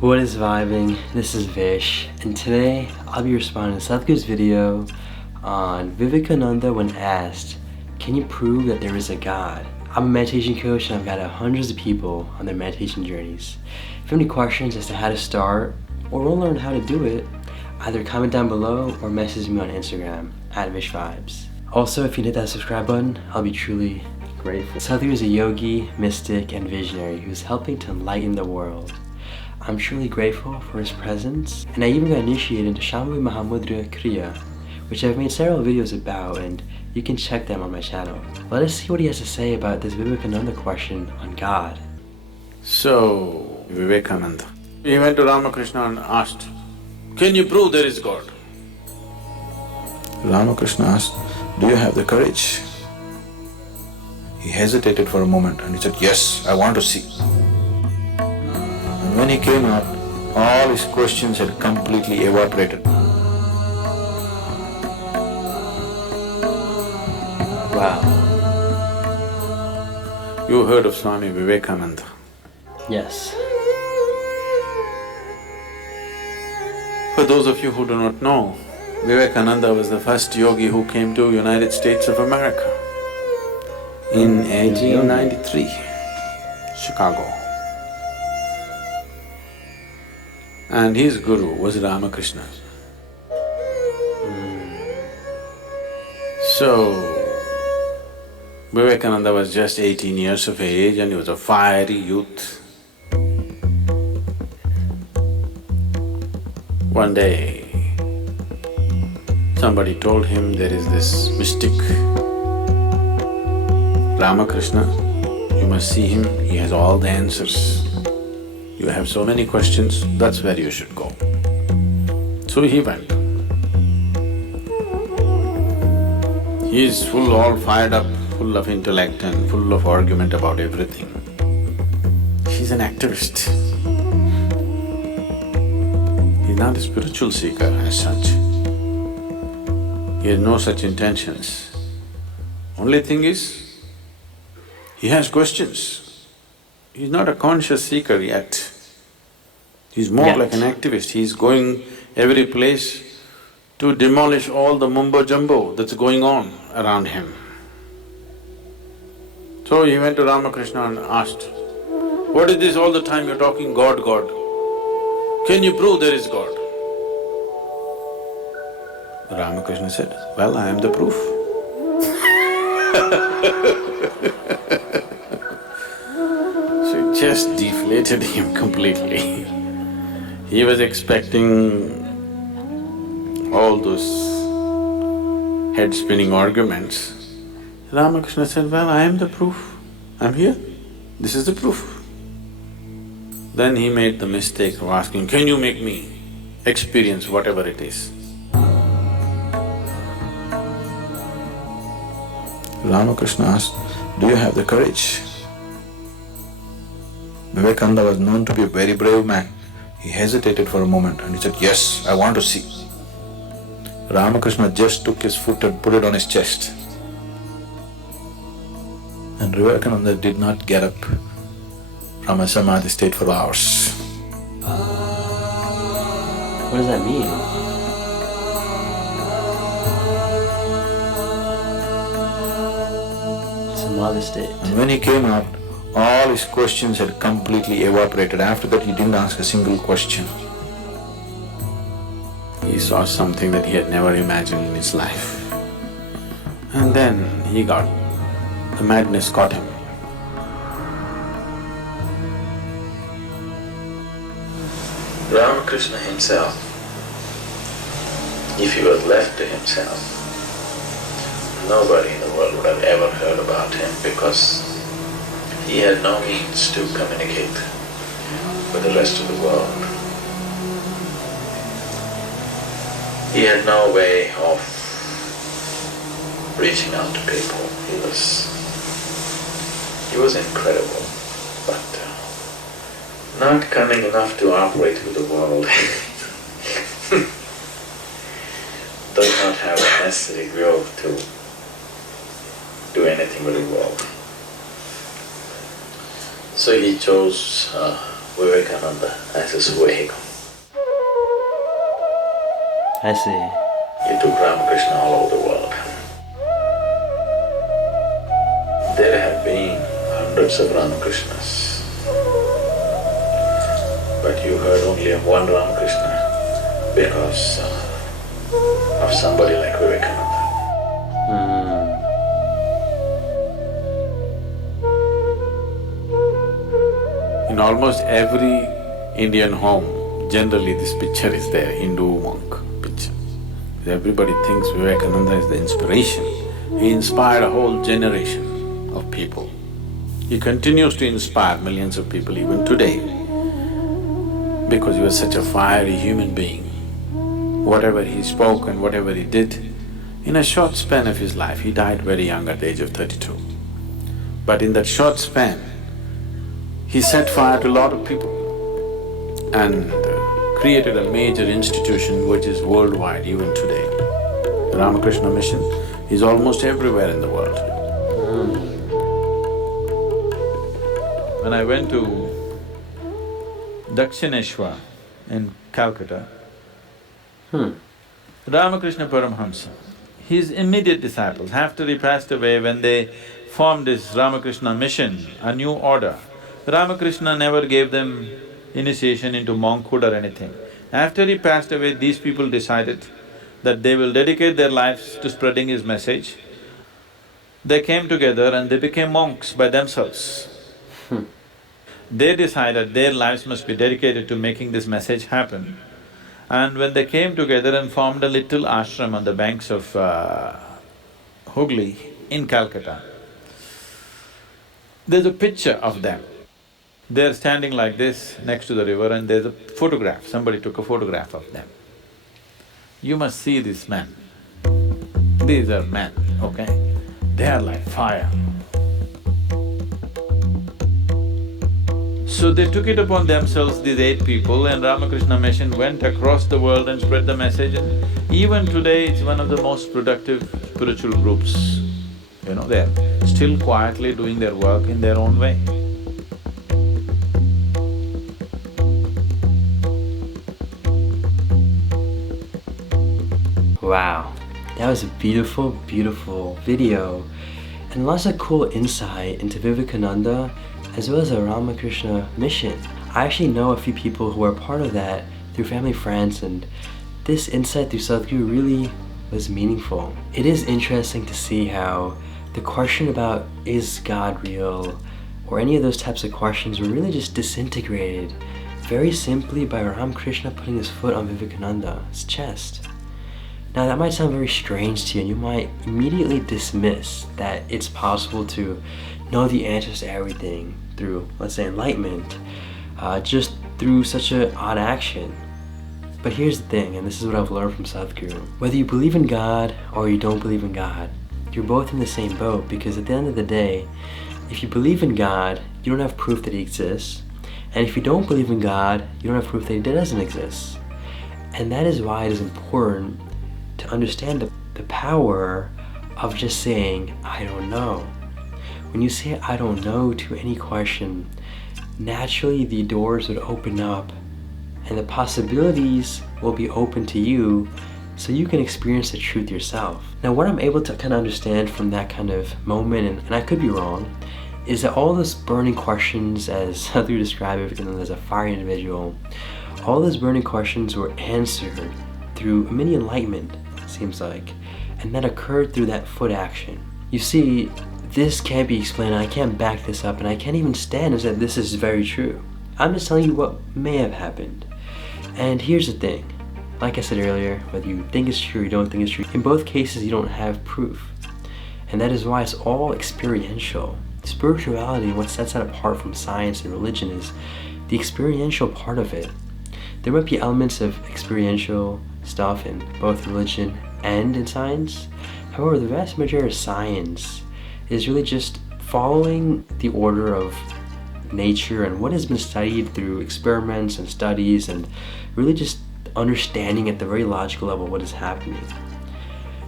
What is vibing? This is Vish, and today I'll be responding to Sadhguru's video on Vivekananda when asked, can you prove that there is a God? I'm a meditation coach and I've guided hundreds of people on their meditation journeys. If you have any questions as to how to start or want to learn how to do it, either comment down below or message me on Instagram @VishVibes. Also, if you hit that subscribe button, I'll be truly grateful. Sadhguru is a yogi, mystic, and visionary who's helping to enlighten the world. I'm truly grateful for his presence, and I even got initiated into Shambhavi Mahamudra Kriya, which I've made several videos about, and you can check them on my channel. Let us see what he has to say about this Vivekananda question on God. So, Vivekananda, he went to Ramakrishna and asked, can you prove there is God? Ramakrishna asked, do you have the courage? He hesitated for a moment and he said, yes, I want to see. And when he came out, all his questions had completely evaporated. Wow. You heard of Swami Vivekananda? Yes. For those of you who do not know, Vivekananda was the first yogi who came to United States of America in 1893, Chicago. And his guru was Ramakrishna. So, Vivekananda was just 18 years of age and he was a fiery youth. One day, somebody told him there is this mystic, Ramakrishna, you must see him, he has all the answers. You have so many questions, that's where you should go. So he went. He is all fired up, full of intellect and full of argument about everything. He's an activist. He's not a spiritual seeker as such. He has no such intentions. Only thing is, he has questions. He's not a conscious seeker yet. He's more like an activist. He's going every place to demolish all the mumbo-jumbo that's going on around him. So he went to Ramakrishna and asked, what is this all the time you're talking God, God? Can you prove there is God? Ramakrishna said, well, I am the proof. So it just deflated him completely. He was expecting all those head-spinning arguments. Ramakrishna said, well, I am the proof. I'm here. This is the proof. Then he made the mistake of asking, can you make me experience whatever it is? Ramakrishna asked, do you have the courage? Vivekananda was known to be a very brave man. He hesitated for a moment and he said, yes, I want to see. Ramakrishna just took his foot and put it on his chest. And Vivekananda did not get up from a samadhi state for hours. What does that mean? Samadhi state. And when he came out, all his questions had completely evaporated. After that, he didn't ask a single question. He saw something that he had never imagined in his life. And then the madness caught him. Ramakrishna himself, if he was left to himself, nobody in the world would have ever heard about him because he had no means to communicate with the rest of the world. He had no way of reaching out to people. He was incredible, but not cunning enough to operate with the world. Does not have the necessary will to do anything with the world. So he chose Vivekananda as his vehicle. I see. He took Ramakrishna all over the world. There have been hundreds of Ramakrishnas, but you heard only of one Ramakrishna because of somebody like Vivekananda. In almost every Indian home, generally this picture is there, Hindu monk picture. Everybody thinks Vivekananda is the inspiration. He inspired a whole generation of people. He continues to inspire millions of people even today because he was such a fiery human being. Whatever he spoke and whatever he did, in a short span of his life, he died very young at the age of 32. But in that short span, he set fire to a lot of people and created a major institution which is worldwide even today. The Ramakrishna mission is almost everywhere in the world. When I went to Dakshineshwar in Calcutta, Ramakrishna Paramhamsa, his immediate disciples, after he passed away, when they formed this Ramakrishna mission, a new order, Ramakrishna never gave them initiation into monkhood or anything. After he passed away, these people decided that they will dedicate their lives to spreading his message. They came together and they became monks by themselves. They decided their lives must be dedicated to making this message happen. And when they came together and formed a little ashram on the banks of Hooghly in Calcutta, there's a picture of them. They're standing like this next to the river and there's a photograph, somebody took a photograph of them. You must see these men. These are men, okay? They are like fire. So they took it upon themselves, these 8 people, and Ramakrishna Mission went across the world and spread the message, and even today it's one of the most productive spiritual groups. You know, they're still quietly doing their work in their own way. Wow, that was a beautiful, beautiful video and lots of cool insight into Vivekananda as well as the Ramakrishna mission. I actually know a few people who are part of that through family, friends, and this insight through Sadhguru really was meaningful. It is interesting to see how the question about is God real or any of those types of questions were really just disintegrated very simply by Ramakrishna putting his foot on Vivekananda's chest. Now that might sound very strange to you and you might immediately dismiss that it's possible to know the answers to everything through, let's say, enlightenment, just through such an odd action. But here's the thing, and this is what I've learned from Sadhguru. Whether you believe in God or you don't believe in God, you're both in the same boat, because at the end of the day, if you believe in God, you don't have proof that he exists. And if you don't believe in God, you don't have proof that he doesn't exist. And that is why it is important to understand the power of just saying, I don't know. When you say I don't know to any question, naturally the doors would open up and the possibilities will be open to you so you can experience the truth yourself. Now what I'm able to kind of understand from that kind of moment, and I could be wrong, is that all those burning questions, as Sadhguru described Vivekananda as a fiery individual, all those burning questions were answered through a mini enlightenment, seems like, and that occurred through that foot action. You see, this can't be explained, and I can't back this up, and I can't even stand and say this is very true. I'm just telling you what may have happened. And here's the thing, like I said earlier, whether you think it's true or you don't think it's true, in both cases you don't have proof. And that is why it's all experiential. Spirituality, what sets that apart from science and religion, is the experiential part of it. There might be elements of experiential stuff in both religion and in science. However, the vast majority of science is really just following the order of nature and what has been studied through experiments and studies, and really just understanding at the very logical level what is happening.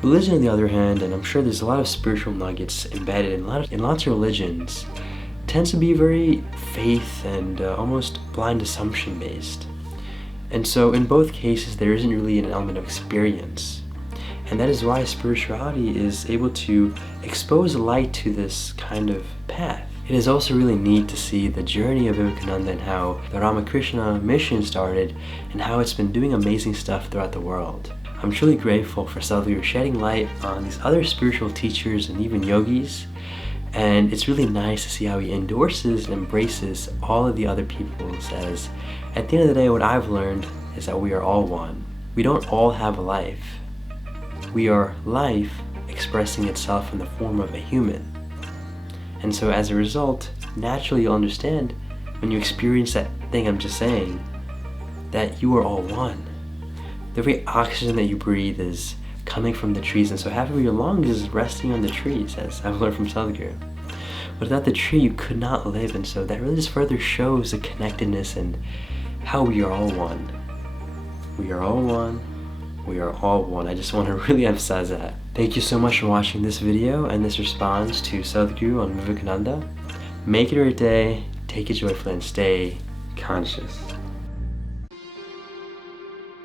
Religion, on the other hand, and I'm sure there's a lot of spiritual nuggets embedded in lots of religions, tends to be very faith and almost blind assumption based. And so in both cases, there isn't really an element of experience. And that is why spirituality is able to expose light to this kind of path. It is also really neat to see the journey of Vivekananda and how the Ramakrishna mission started and how it's been doing amazing stuff throughout the world. I'm truly grateful for Sadhguru shedding light on these other spiritual teachers and even yogis. And it's really nice to see how he endorses and embraces all of the other peoples, as at the end of the day, what I've learned is that we are all one. We don't all have a life. We are life expressing itself in the form of a human. And so as a result, naturally you'll understand when you experience that thing I'm just saying, that you are all one. The very oxygen that you breathe is coming from the trees, and so half of your lungs is resting on the trees, as I've learned from Sadhguru. But without the tree, you could not live, and so that really just further shows the connectedness and how we are all one. We are all one. We are all one. I just want to really emphasize that. Thank you so much for watching this video and this response to Sadhguru on Vivekananda. Make it a great day, take it joyfully, and stay conscious.